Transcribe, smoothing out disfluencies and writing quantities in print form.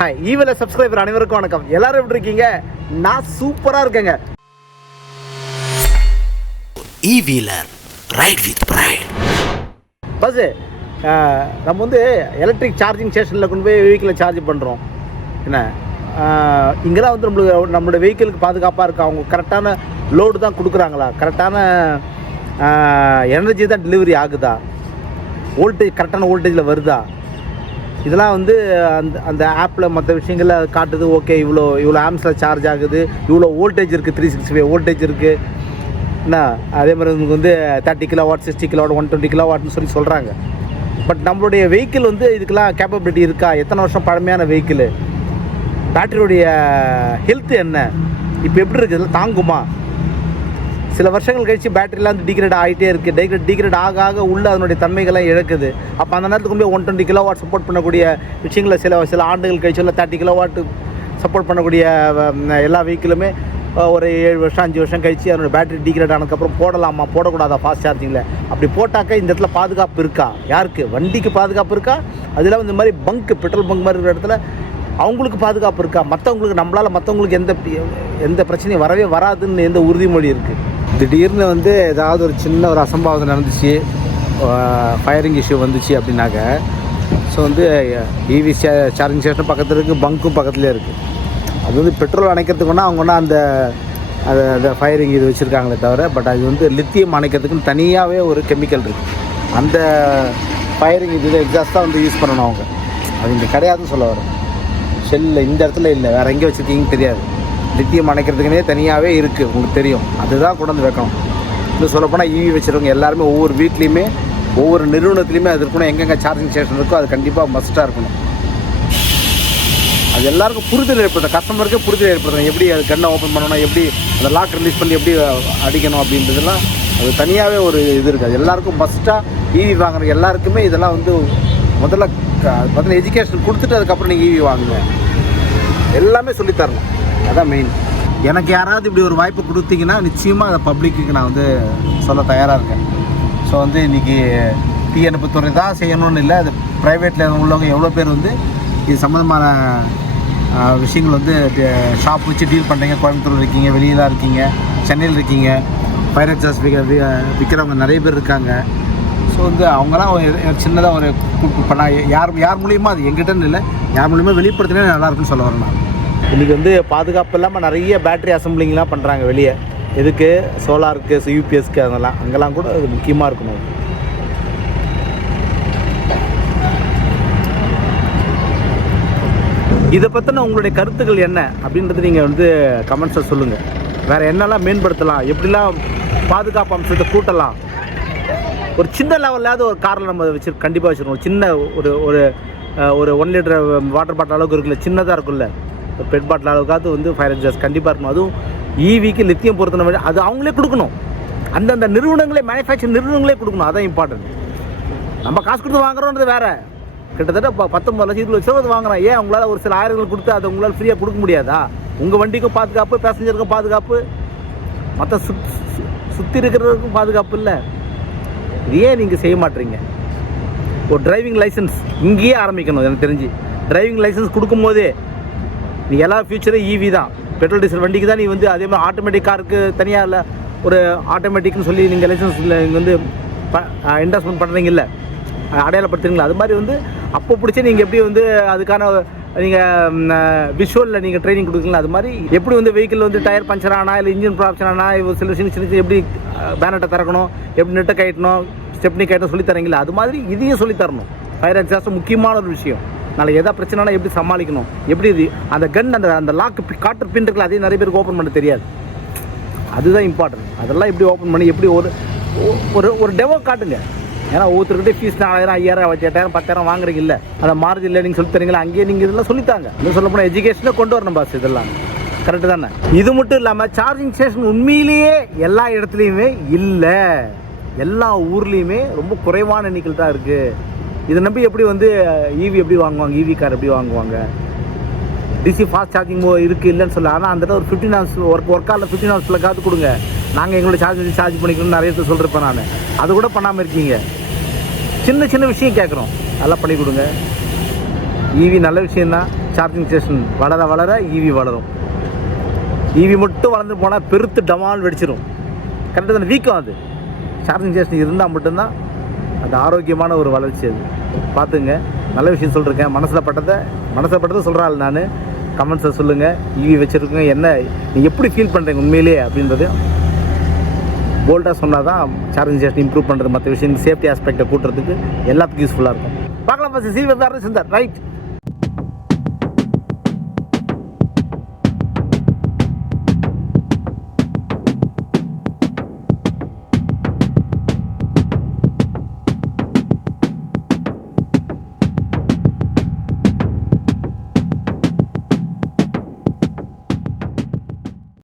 Hi ஈவில subscriber அனைவருக்கும் வணக்கம். எல்லாரும் எப்படி இருக்கீங்க? நான் சூப்பராக இருக்கேங்க. ஈவிலர் ரைட் வித் ப்ரைட். பஸ் நம்ம வந்து எலக்ட்ரிக் சார்ஜிங் ஸ்டேஷனில் கொண்டு போய் வெஹிக்கிளை சார்ஜ் பண்ணுறோம். என்ன இங்கெல்லாம் வந்து நம்மளோட வெஹிக்கிளுக்கு பாதுகாப்பாக இருக்கா? அவங்க கரெக்டான லோடு தான் கொடுக்குறாங்களா? கரெக்டான எனர்ஜி தான் டெலிவரி ஆகுதா? வோல்டேஜ் கரெக்டான வோல்டேஜில் வருதா? இதெல்லாம் வந்து அந்த ஆப்பில் மற்ற விஷயங்களில் காட்டுது. ஓகே, இவ்வளோ ஆம்ஸில் சார்ஜ் ஆகுது, இவ்வளோ வோல்டேஜ் இருக்குது, 365 வோல்டேஜ் இருக்குது. என்ன அதே மாதிரி உங்களுக்கு வந்து 30 கிலோவாட், 60 கிலோவாட், 120 கிலோவாட்னு சொல்கிறாங்க. பட் நம்மளுடைய வெஹிக்கிள் வந்து இதுக்கெல்லாம் கேப்பபிலிட்டி இருக்கா? எத்தனை வருஷம் பழமையான வெஹிக்கிள்? பேட்டரியோடைய ஹெல்த் என்ன? இப்போ எப்படி இருக்குது? இதெல்லாம் தாங்குமா? சில வருஷங்கள் கழிச்சு பேட்டரிலாம் வந்து டிகிரேட் ஆகிட்டே இருக்குது. டிகிரேட் ஆக உள்ள அதனுடைய தன்மைகளை இழக்குது. அப்போ அந்த நேரத்துக்கு கொண்டு போய் 120 கிலோவாட் சப்போர்ட் பண்ணக்கூடிய விஷயங்களை சில ஆண்டுகள் கழிச்சு இல்லை 30 கிலோவாட் சப்போர்ட் பண்ணக்கூடிய எல்லா வெஹிக்கிளுமே ஒரு 7 வருஷம் 5 வருஷம் கழிச்சு அதனோட பேட்டரி டிகிரேட் ஆனதுக்கப்புறம் போடலாமா போடக்கூடாதா ஃபாஸ்ட் சார்ஜிங்கில்? அப்படி போட்டாக்கா இந்த இடத்துல பாதுகாப்பு இருக்கா? யாருக்கு? வண்டிக்கு பாதுகாப்பு இருக்கா? அதில் இந்த மாதிரி பெட்ரோல் பங்க் மாதிரி இருக்கிற இடத்துல அவங்களுக்கு பாதுகாப்பு இருக்கா? மற்றவங்களுக்கு மற்றவங்களுக்கு எந்த பிரச்சனையும் வரவே வராதுன்னு எந்த உறுதிமொழி இருக்குது? திடீர்னு வந்து ஏதாவது ஒரு சின்ன ஒரு அசம்பாவிதம் நடந்துச்சு, ஃபயரிங் இஷ்யூ வந்துச்சு அப்படின்னாக்க, ஸோ வந்து இவி சார்ஜிங் ஸ்டேஷன் பக்கத்தில் இருக்குது, பங்க்கும் பக்கத்துலேயே இருக்குது. அது வந்து பெட்ரோல் அணைக்கிறதுக்குன்னா அவங்க ஒன்றா அந்த ஃபயரிங் இது வச்சுருக்காங்களே தவிர, பட் அது வந்து லித்தியம் அணைக்கிறதுக்குன்னு தனியாகவே ஒரு கெமிக்கல் இருக்குது. அந்த ஃபயரிங் இது எக்ஸாஸ்ட் தான் வந்து யூஸ் பண்ணணும் அவங்க. அது இங்கே கிடையாதுன்னு சொல்ல வரும். ஷெல்லில் இந்த இடத்துல இல்லை, வேறு எங்கே வச்சுருக்கீங்கன்னு தெரியாது. லித்தியம் அணைக்கிறதுக்குனே தனியாகவே இருக்குது, உங்களுக்கு தெரியும். அதுதான் கொண்டு வந்து வைக்கணும். இன்னும் சொல்லப்போனால் ஈவி வச்சுருக்கவங்க எல்லாருமே ஒவ்வொரு வீட்லேயுமே ஒவ்வொரு நிறுவனத்துலேயுமே அது இருக்கணும். எங்கெங்கே சார்ஜிங் ஸ்டேஷன் இருக்கோ அது கண்டிப்பாக மஸ்ட்டாக இருக்கணும். அது எல்லாருக்கும் புரிதல் ஏற்படுத்தும், கஸ்டமருக்கே புரிதல் ஏற்படுத்தணும். எப்படி அது கண்ணை ஓப்பன் பண்ணணும், எப்படி அந்த லாக் ரிலீஸ் பண்ணி எப்படி அடிக்கணும் அப்படின்றதுலாம் அது தனியாகவே ஒரு இது இருக்குது. அது எல்லாருக்கும் மஸ்ட்டாக ஈவி வாங்குற எல்லாருக்குமே இதெல்லாம் வந்து முதல்ல எஜுகேஷன் கொடுத்துட்டு அதுக்கப்புறம் நீங்கள் ஈவி வாங்குங்க. எல்லாமே சொல்லித்தரணும், அதான் மெயின். எனக்கு யாராவது இப்படி ஒரு வாய்ப்பு கொடுத்தீங்கன்னா நிச்சயமாக அதை பப்ளிக்கு நான் வந்து சொல்ல தயாராக இருக்கேன். ஸோ வந்து இன்றைக்கி தீயணைப்புத்துறை தான் செய்யணும்னு இல்லை, அது ப்ரைவேட்டில் உள்ளவங்க எவ்வளோ பேர் வந்து இது சம்மந்தமான விஷயங்கள் வந்து ஷாப் வச்சு டீல் பண்ணுறீங்க. கோயம்புத்தூர் இருக்கீங்க, வெளியெலாம் இருக்கீங்க, சென்னையில் இருக்கீங்க, ஃபயர் எக்ஸாஸ்ட் விற்கிறவங்க நிறைய பேர் இருக்காங்க. ஸோ வந்து அவங்களாம் சின்னதாக ஒரு கூப்பிட்டு பண்ணால் யார் மூலியமாக, அது எங்கிட்டன்னு இல்லை, யார் மூலியமாக வெளிப்படுத்தினா நல்லாயிருக்குன்னு சொல்ல வரேன் நான். இன்றைக்கி வந்து பாதுகாப்பு இல்லாமல் நிறைய பேட்டரி அசம்பிளிங்லாம் பண்ணுறாங்க வெளியே. எதுக்கு? சோலாருக்கு, யூபிஎஸ்க்கு, அதெல்லாம் அங்கெல்லாம் கூட அது முக்கியமாக இருக்கணும். இதை பற்றின உங்களுடைய கருத்துக்கள் என்ன அப்படின்றது நீங்கள் வந்து கமெண்ட்ஸில் சொல்லுங்கள். வேறு என்னெல்லாம் மேம்படுத்தலாம், எப்படிலாம் பாதுகாப்பு அம்சத்தை கூட்டலாம். ஒரு சின்ன லெவல்லாவது ஒரு காரில் நம்ம கண்டிப்பாக வச்சுருக்கோம். சின்ன ஒரு 1 லிட்டர் வாட்டர் பாட்டில் அளவுக்கு இருக்குல்ல, சின்னதாக இருக்குல்ல, பெட் பாட்டில் அளவுக்காவது வந்து ஃபயர் எக்ஸாஸ்ட் கண்டிப்பாக இருக்கணும். அதுவும் ஈவிக்கு லித்தியம் பொருத்தின அது அவங்களே கொடுக்கணும். அந்தந்த நிறுவனங்களே, மேனுஃபேக்சர் நிறுவனங்களே கொடுக்கணும். அதான் இம்பார்ட்டன்ட். நம்ம காசு கொடுத்து வாங்குறோன்றது வேறு. கிட்டத்தட்ட 19 லட்சம் 20 லட்சம் வாங்குறோம். ஏன் உங்களால் ஒரு சில ஆயிரங்கள் கொடுத்து அதை உங்களால் ஃப்ரீயாக கொடுக்க முடியாதா? உங்கள் வண்டிக்கும் பாதுகாப்பு, பேசஞ்சருக்கும் பாதுகாப்பு, மற்ற சுற்றி இருக்கிறவருக்கும் பாதுகாப்பு இல்லை. இது ஏன் நீங்கள் செய்ய மாட்டீங்க? ஒரு டிரைவிங் லைசன்ஸ் இங்கேயே ஆரம்பிக்கணும். எனக்கு தெரிஞ்சு டிரைவிங் லைசன்ஸ் கொடுக்கும்போதே நீ எல்லா ஃபியூச்சரும் ஈவி தான். பெட்ரோல் டீசல் வண்டிக்கு தான் நீ வந்து அதே மாதிரி ஆட்டோமேட்டிக் காருக்கு தனியாக இல்லை, ஒரு ஆட்டோமேட்டிக்னு சொல்லி நீங்கள் லைசன்ஸ் நீங்கள் வந்து இன்வெஸ்ட்மெண்ட் பண்ணுறீங்கல்ல, அடையாளப்படுத்துறீங்களா? அது மாதிரி வந்து அப்போ பிடிச்சி நீங்கள் எப்படி வந்து அதுக்கான நீங்கள் விஷுவலில் நீங்கள் ட்ரைனிங் கொடுக்குறீங்களா? அது மாதிரி எப்படி வந்து வெஹிக்கிள் வந்து டயர் பஞ்சர் ஆனால் இல்லை இன்ஜின் ப்ராப்ளம் ஆனால் சில சின்ன எப்படி பேனட்டை திறக்கணும், எப்படி நெட்டை கட்டணும், ஸ்டெப்னி கட்டணும் சொல்லித்தரீங்களா? அது மாதிரி இதையும் சொல்லித்தரணும். ஃபயர் எக்ஸாஸ்ட் முக்கியமான ஒரு விஷயம். நாளைக்கு எதாவது பிரச்சனைனா எப்படி சமாளிக்கணும், எப்படி அந்த கன் அந்த லாக்கு காற்று பின் இருக்குல்ல, அதையும் நிறைய பேருக்கு ஓப்பன் பண்ண தெரியாது. அதுதான் இம்பார்ட்டன்ட். அதெல்லாம் எப்படி ஓப்பன் பண்ணி எப்படி ஒரு டெமோ காட்டுங்க. ஏன்னா ஒவ்வொருத்தருக்கிட்டே ஃபீஸ் 4000, 5000, 8000, 10,000 வாங்குறீங்க இல்லை, அதை மாறுது இல்லை, நீங்கள் சொல்லி தரீங்களா? அங்கேயே நீங்கள் இதெல்லாம் சொல்லித்தாங்க. இன்னும் சொல்ல போனால் எஜுகேஷனை கொண்டு வரணும் பாஸ். இதெல்லாம் கரெக்டு தானே? இது மட்டும் இல்லாமல் சார்ஜிங் ஸ்டேஷன் உண்மையிலேயே எல்லா இடத்துலையுமே இல்லை, எல்லா ஊர்லேயுமே ரொம்ப குறைவான எண்ணிக்கையில் தான் இருக்குது. இதை நம்பி எப்படி வந்து ஈவி எப்படி வாங்குவாங்க, ஈவி கார் எப்படி வாங்குவாங்க? டிசி ஃபாஸ்ட் சார்ஜிங் இருக்குது இல்லைன்னு சொல்ல. ஆனால் அந்த ஒரு 15 ஹவர்ஸ் ஒர்க் ஆகல 15 ஹவர்ஸ் பிளக்காவது கொடுங்க, நாங்கள் எங்களோட சார்ஜ் பண்ணிக்கணும்னு நிறைய பேர் சொல்லிருப்பேன் நான். அது கூட பண்ணாமல் இருக்கீங்க. சின்ன விஷயம் கேட்குறோம், அதெல்லாம் பண்ணி கொடுங்க. ஈவி நல்ல விஷயந்தான். சார்ஜிங் ஸ்டேஷன் வளர வளர ஈவி வளரும். ஈவி மட்டும் வளர்ந்து போனால் பெருத்து டமால் வெடிச்சிடும். கரெக்டாக தானே? வீக்கம் அது. சார்ஜிங் ஸ்டேஷன் இருந்தால் மட்டும்தான் அது ஆரோக்கியமான ஒரு வளர்ச்சி. அது பார்த்துங்க. நல்ல விஷயம் சொல்லியிருக்கேன். மனசில் பட்டதை சொல்கிறாள் நான். கமெண்ட்ஸை சொல்லுங்கள். ஈவி வச்சுருக்கோங்க, என்ன நீங்கள் எப்படி ஃபீல் பண்ணுறீங்க உண்மையிலேயே அப்படின்றது போல்டாக சொன்னால் தான் சார்ஜிங் ஸ்டேஷன் இம்ப்ரூவ் பண்ணுறது, மற்ற விஷயம் சேஃப்டி ஆஸ்பெக்டை கூட்டுறதுக்கு எல்லாத்துக்கும் யூஸ்ஃபுல்லாக இருக்கும். பார்க்கலாம். ரைட்.